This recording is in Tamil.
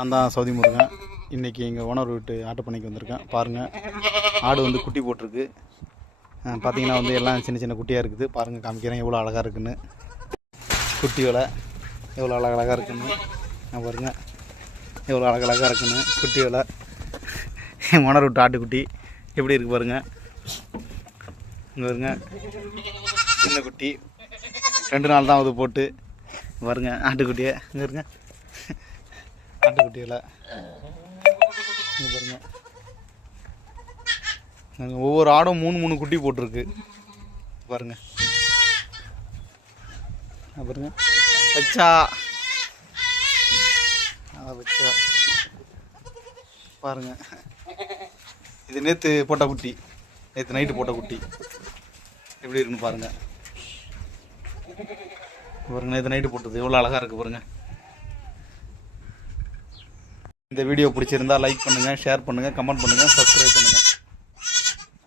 நான் தான் சவுதி முருகன். இன்றைக்கி எங்கள் ஓனர் வீட்டு ஆட்டுப்பண்ணைக்கு வந்திருக்கேன். பாருங்கள், ஆடு வந்து குட்டி போட்டிருக்கு. பார்த்திங்கன்னா வந்து எல்லாம் சின்ன சின்ன குட்டியாக இருக்குது. பாருங்கள், காமிக்கிறேன் எவ்வளோ அழகாக இருக்குன்னு. குட்டி வேலை எவ்வளோ அழகழகாக இருக்குன்னு பாருங்கள், எவ்வளோ அழகழகாக இருக்குன்னு குட்டி வேலை. என் ஓனர் வீட்டு ஆட்டுக்குட்டி எப்படி இருக்குது பாருங்கள். இங்கே பாருங்க, சின்ன குட்டி 2 நாள் தான் அது போட்டு. பாருங்க ஆட்டுக்குட்டியை, இங்கே இருங்க ஆட்டுக்குட்டியில். இங்கே பாருங்க, ஒவ்வொரு ஆடும் 3 குட்டி போட்டிருக்கு. பாருங்க பாருங்க, வச்சா வச்சா பாருங்க. இது நேற்று போட்ட குட்டி, நேற்று நைட்டு போட்ட குட்டி. எப்படி இருக்குன்னு பாருங்க. பாருங்க, நேற்று நைட்டு போட்டது எவ்வளோ அழகாக இருக்குது பாருங்க. இந்த வீடியோ பிடிச்சிருந்தா லைக் பண்ணுங்கள், ஷேர் பண்ணுங்கள், கமெண்ட் பண்ணுங்கள், சப்ஸ்கிரைப் பண்ணுங்கள்.